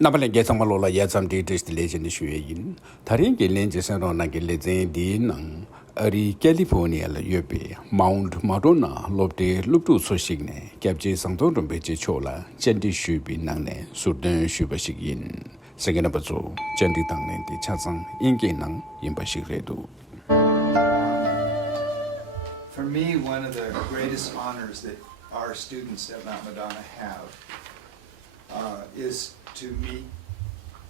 Napale Getsamalola Yatsam distillation in Tarin Lenges and Ronagilizin Dinang, Ari California, Yubi, Mount Madonna, Lobde, Luptu Sosigne, Capje Santorum Beche Chola, Genti Shubi Nane, Sudan Shubashigin, Second Abazo, Genti Tang, the Chazang, Inginang, Imbashigredu. For me, one of the greatest honors that our students at Mount Madonna have is to meet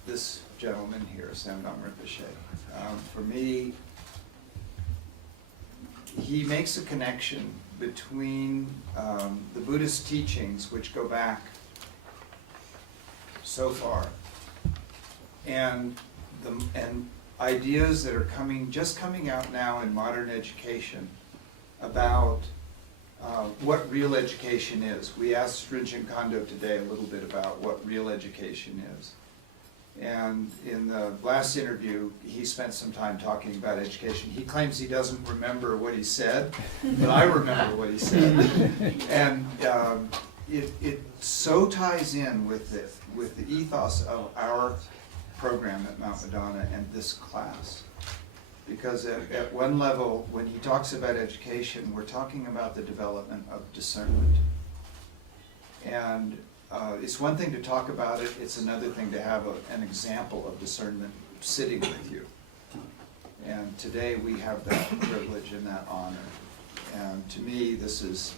this gentleman here, Samdang Rinpoche. For me, he makes a connection between the Buddhist teachings, which go back so far, and ideas that are just coming out now in modern education about what real education is. We asked Rinchen Kondo today a little bit about what real education is. And in the last interview, he spent some time talking about education. He claims he doesn't remember what he said, but I remember what he said. And it so ties in with the ethos of our program at Mount Madonna and this class. Because at one level, when he talks about education, we're talking about the development of discernment. And it's one thing to talk about it, it's another thing to have an example of discernment sitting with you. And today we have that privilege and that honor. And to me, this is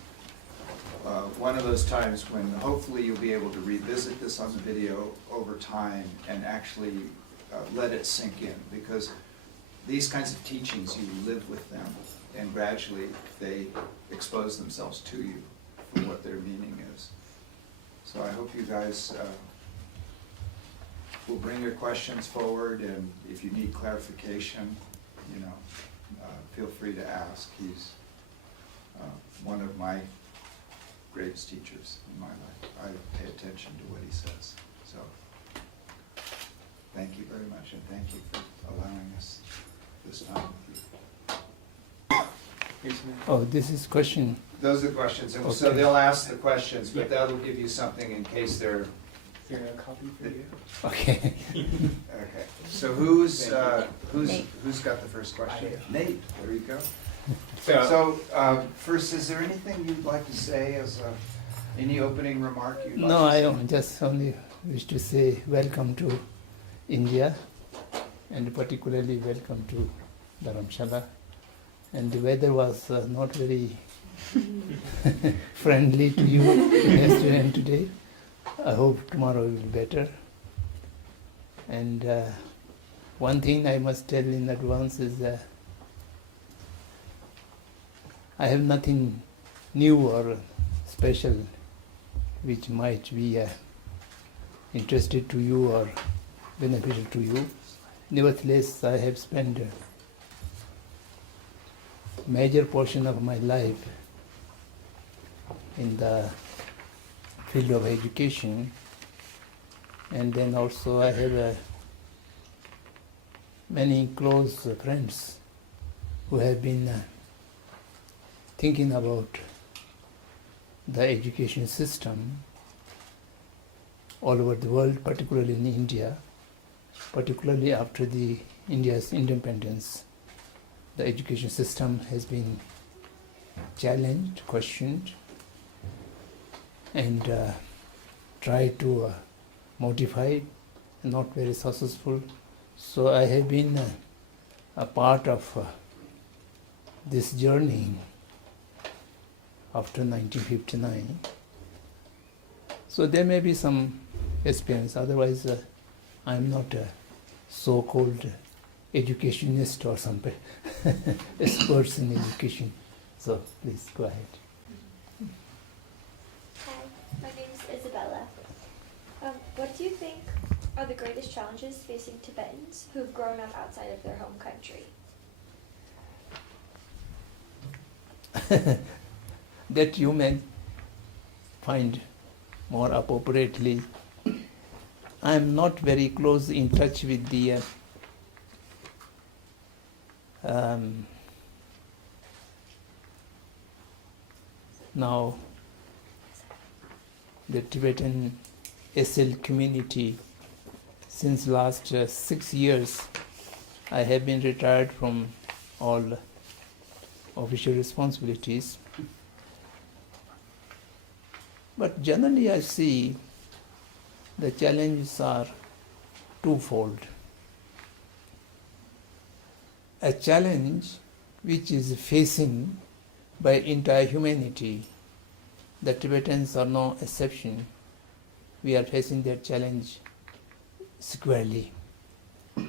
one of those times when hopefully you'll be able to revisit this on the video over time and actually let it sink in. Because these kinds of teachings, you live with them, and gradually they expose themselves to you for what their meaning is. So I hope you guys will bring your questions forward, and if you need clarification, feel free to ask. He's one of my greatest teachers in my life. I pay attention to what he says. So thank you very much, and thank you for allowing us this time with you. Oh, this is question. Those are the questions, and Okay. so they'll ask the questions, but that'll give you something in case they're. Here, a copy for you. Okay. Okay. So who's got the first question? Nate. There you go. So first, is there anything you'd like to say as any opening remark you'd like No, to I say? don't. Just only wish to say welcome to India, and particularly welcome to Dharamshala. And the weather was not very friendly to you yesterday and today. I hope tomorrow will be better. And one thing I must tell in advance is I have nothing new or special which might be interested to you or beneficial to you. Nevertheless, I have spent a major portion of my life in the field of education, and then also I have many close friends who have been thinking about the education system all over the world, particularly in India, particularly after the India's independence. The education system has been challenged, questioned, and tried to modify it, not very successful. So I have been a part of this journey after 1959. So there may be some experience, otherwise I'm not a so-called educationist or some experts in education. So please go ahead. Hi, my name is Isabella. What do you think are the greatest challenges facing Tibetans who have grown up outside of their home country? That you may find more appropriately. I am not very close in touch with the now the Tibetan SL community since last 6 years, I have been retired from all official responsibilities. But generally I see the challenges are twofold. A challenge which is facing by entire humanity. The Tibetans are no exception. We are facing that challenge squarely.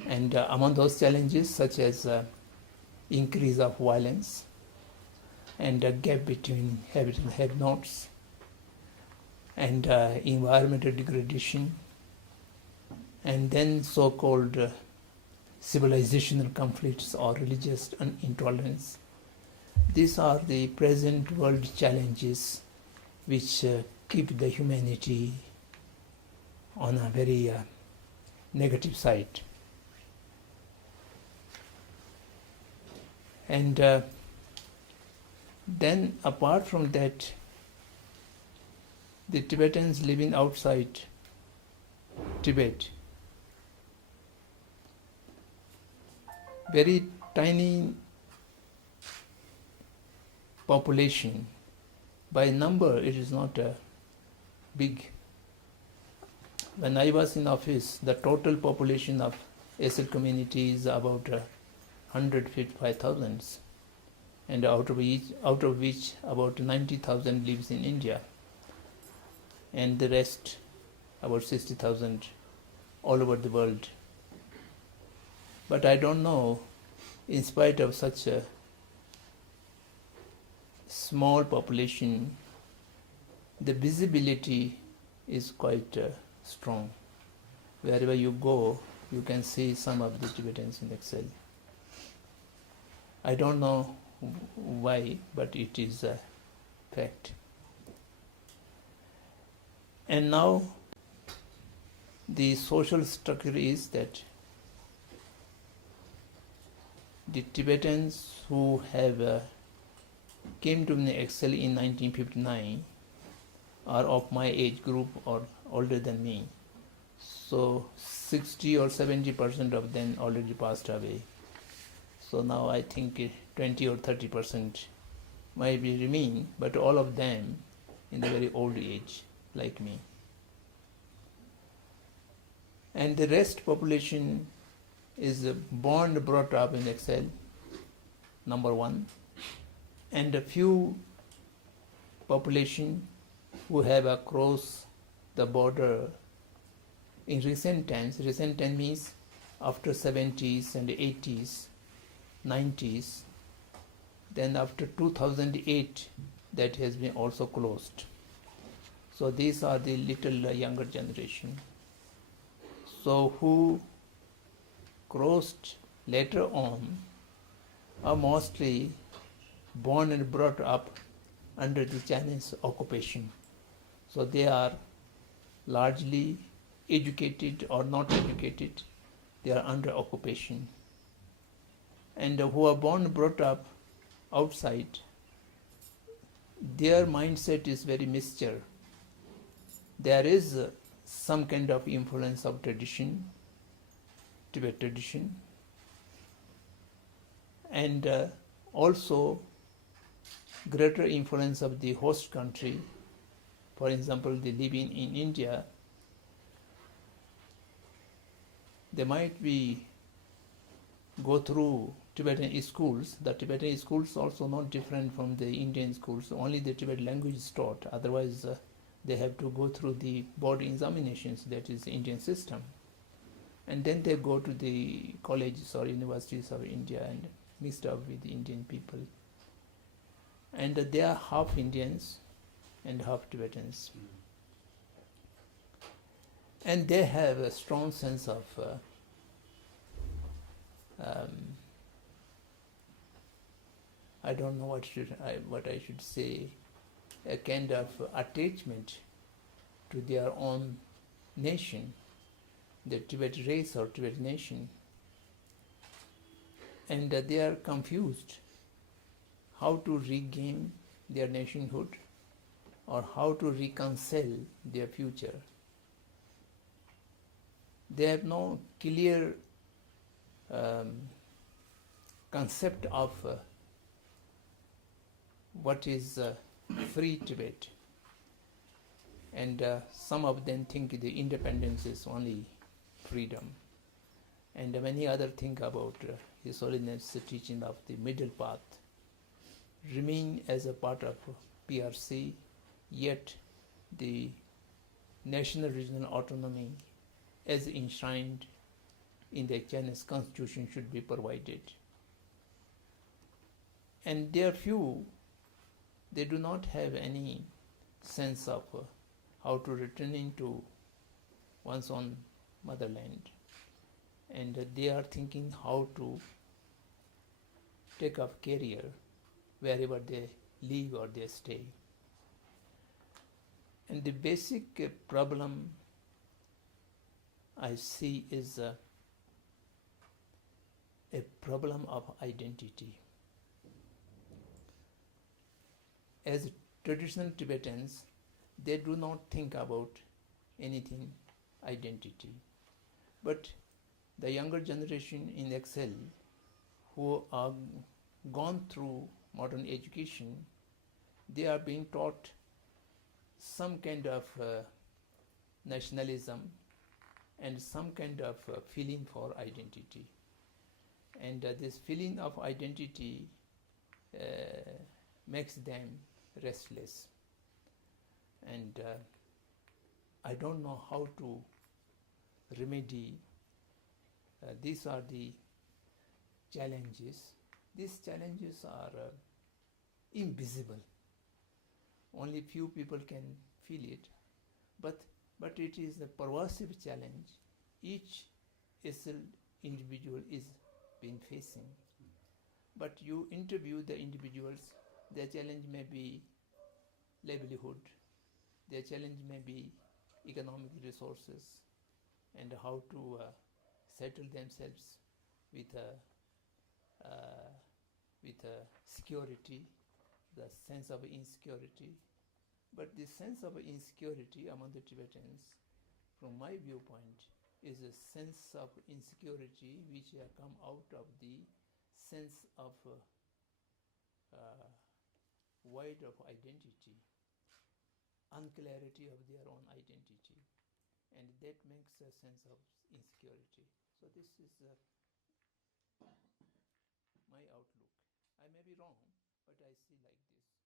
And among those challenges, such as increase of violence and a gap between have and have-nots, and environmental degradation, and then so-called civilizational conflicts or religious intolerance. These are the present world challenges which keep the humanity on a very negative side. And then apart from that, the Tibetans living outside Tibet, very tiny population. By number, it is not big. When I was in office, the total population of exile community is about 155,000, and out of which about 90,000 lives in India, and the rest, about 60,000, all over the world. But I don't know, in spite of such a small population, the visibility is quite strong. Wherever you go, you can see some of the Tibetans in exile. I don't know why, but it is a fact. And now the social structure is that the Tibetans who have came to the exile in 1959 are of my age group or older than me. So 60 or 70% of them already passed away. So now I think 20 or 30% might be remain, but all of them in the very old age, like me. And the rest population is born, brought up in exile, number one, and a few population who have crossed the border in recent times. Recent time means after 70s and 80s, 90s, then after 2008 that has been also closed. So these are the little younger generation. So who crossed later on are mostly born and brought up under the Chinese occupation. So they are largely educated or not educated, they are under occupation. And who are born and brought up outside, their mindset is very mixture. There is some kind of influence of tradition, Tibet tradition, and also greater influence of the host country. For example, they living in India, they might be go through Tibetan schools. The Tibetan schools also not different from the Indian schools. Only the Tibetan language is taught. Otherwise, they have to go through the board examinations. That is the Indian system, and then they go to the colleges or universities of India and mixed up with the Indian people. And they are half Indians and half Tibetans. And they have a strong sense of I don't know what I should say, a kind of attachment to their own nation, the Tibet race or Tibet nation. And they are confused how to regain their nationhood or how to reconcile their future. they have no clear concept of what is free Tibet. And some of them think the independence is only freedom. And many others think about His Holiness' teaching of the middle path, remain as a part of PRC, yet the national regional autonomy as enshrined in the Chinese constitution should be provided. And there are few, they do not have any sense of how to return into one's own motherland. And they are thinking how to take up career wherever they live or they stay. And the basic problem I see is a problem of identity. As traditional Tibetans, they do not think about anything identity. But the younger generation in exile who are gone through modern education, they are being taught some kind of nationalism and some kind of feeling for identity. And this feeling of identity makes them restless. And I don't know how to remedy. These are the challenges. These challenges are invisible. Only few people can feel it, but it is a pervasive challenge. Each individual is been facing. But you interview the individuals, their challenge may be livelihood, their challenge may be economic resources, and how to settle themselves with security, the sense of insecurity. But the sense of insecurity among the Tibetans, from my viewpoint, is a sense of insecurity which have come out of the sense of void of identity, unclarity of their own identity, and that makes a sense of insecurity. So this is my outlook. I may be wrong, but I see like this.